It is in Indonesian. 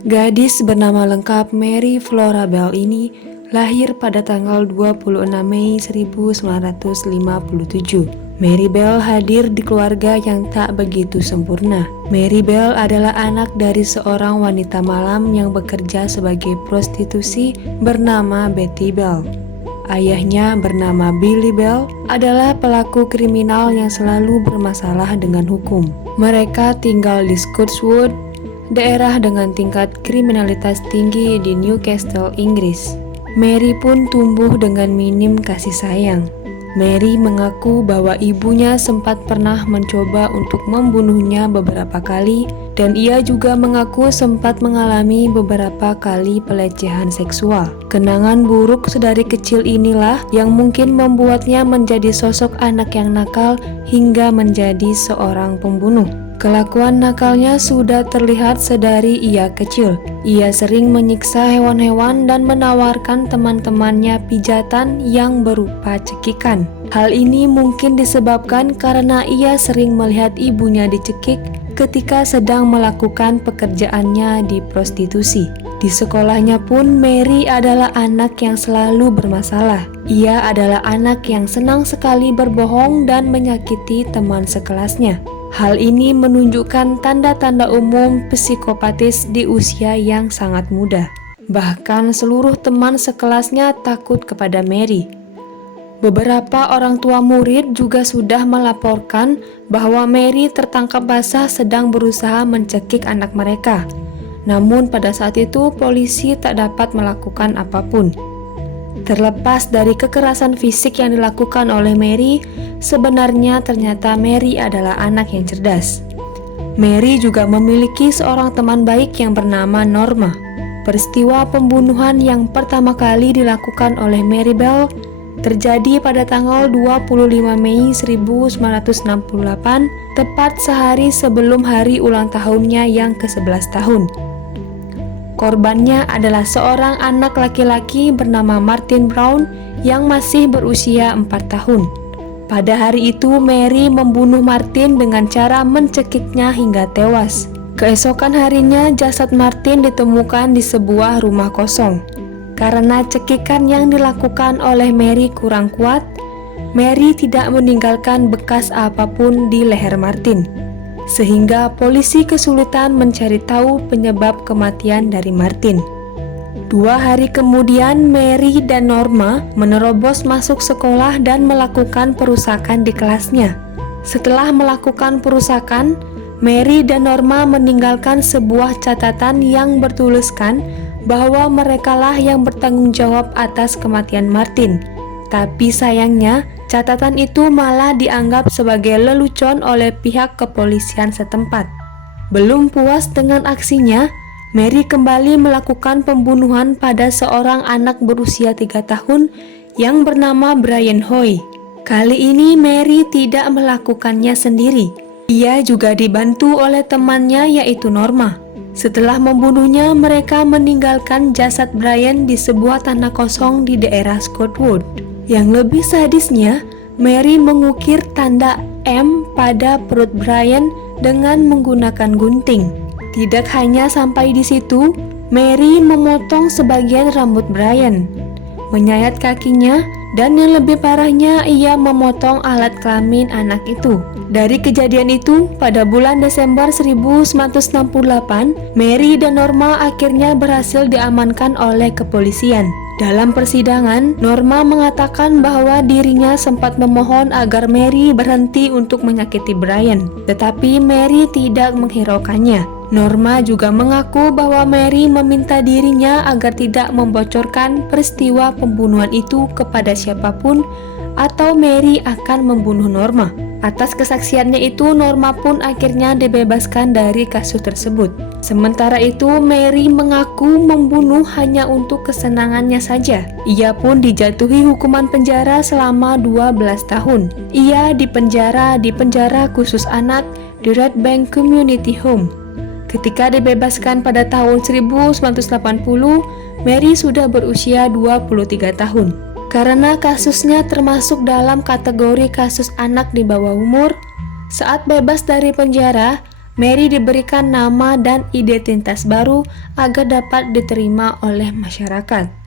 Gadis bernama lengkap Mary Flora Bell ini lahir pada tanggal 26 Mei 1957. Mary Bell hadir di keluarga yang tak begitu sempurna. Mary Bell adalah anak dari seorang wanita malam yang bekerja sebagai prostitusi bernama Betty Bell. Ayahnya bernama Billy Bell adalah pelaku kriminal yang selalu bermasalah dengan hukum. Mereka tinggal di Scotswood, daerah dengan tingkat kriminalitas tinggi di Newcastle, Inggris. Mary pun tumbuh dengan minim kasih sayang. Mary mengaku bahwa ibunya sempat pernah mencoba untuk membunuhnya beberapa kali, dan ia juga mengaku sempat mengalami beberapa kali pelecehan seksual. Kenangan buruk sedari kecil inilah yang mungkin membuatnya menjadi sosok anak yang nakal hingga menjadi seorang pembunuh. Kelakuan nakalnya sudah terlihat sedari ia kecil. Ia sering menyiksa hewan-hewan dan menawarkan teman-temannya pijatan yang berupa cekikan. Hal ini mungkin disebabkan karena ia sering melihat ibunya dicekik ketika sedang melakukan pekerjaannya di prostitusi. Di sekolahnya pun Mary adalah anak yang selalu bermasalah. Ia adalah anak yang senang sekali berbohong dan menyakiti teman sekelasnya. Hal ini menunjukkan tanda-tanda umum psikopatis di usia yang sangat muda. Bahkan seluruh teman sekelasnya takut kepada Mary. Beberapa orang tua murid juga sudah melaporkan bahwa Mary tertangkap basah sedang berusaha mencekik anak mereka. Namun pada saat itu polisi tak dapat melakukan apapun. Terlepas dari kekerasan fisik yang dilakukan oleh Mary, sebenarnya ternyata Mary adalah anak yang cerdas. Mary juga memiliki seorang teman baik yang bernama Norma. Peristiwa pembunuhan yang pertama kali dilakukan oleh Mary Bell terjadi pada tanggal 25 Mei 1968, tepat sehari sebelum hari ulang tahunnya yang ke-11 tahun. Korbannya adalah seorang anak laki-laki bernama Martin Brown yang masih berusia 4 tahun. Pada hari itu, Mary membunuh Martin dengan cara mencekiknya hingga tewas. Keesokan harinya, jasad Martin ditemukan di sebuah rumah kosong. Karena cekikan yang dilakukan oleh Mary kurang kuat, Mary tidak meninggalkan bekas apapun di leher Martin, sehingga polisi kesulitan mencari tahu penyebab kematian dari Martin. 2 hari kemudian, Mary dan Norma menerobos masuk sekolah dan melakukan perusakan di kelasnya. Setelah melakukan perusakan, Mary dan Norma meninggalkan sebuah catatan yang bertuliskan bahwa merekalah yang bertanggung jawab atas kematian Martin. Tapi sayangnya, catatan itu malah dianggap sebagai lelucon oleh pihak kepolisian setempat. Belum puas dengan aksinya, Mary kembali melakukan pembunuhan pada seorang anak berusia 3 tahun yang bernama Brian Hoy. Kali ini Mary tidak melakukannya sendiri. Ia juga dibantu oleh temannya yaitu Norma. Setelah membunuhnya, mereka meninggalkan jasad Brian di sebuah tanah kosong di daerah Scotswood. Yang lebih sadisnya, Mary mengukir tanda M pada perut Brian dengan menggunakan gunting. Tidak hanya sampai di situ, Mary memotong sebagian rambut Brian, menyayat kakinya, dan yang lebih parahnya, ia memotong alat kelamin anak itu. Dari kejadian itu, pada bulan Desember 1968, Mary dan Norma akhirnya berhasil diamankan oleh kepolisian. Dalam persidangan, Norma mengatakan bahwa dirinya sempat memohon agar Mary berhenti untuk menyakiti Brian, tetapi Mary tidak menghiraukannya. Norma juga mengaku bahwa Mary meminta dirinya agar tidak membocorkan peristiwa pembunuhan itu kepada siapapun atau Mary akan membunuh Norma. Atas kesaksiannya itu, Norma pun akhirnya dibebaskan dari kasus tersebut. Sementara itu, Mary mengaku membunuh hanya untuk kesenangannya saja. Ia pun dijatuhi hukuman penjara selama 12 tahun. Ia dipenjara di penjara khusus anak di Red Bank Community Home. Ketika dibebaskan pada tahun 1980, Mary sudah berusia 23 tahun. Karena kasusnya termasuk dalam kategori kasus anak di bawah umur, saat bebas dari penjara, Mary diberikan nama dan identitas baru agar dapat diterima oleh masyarakat.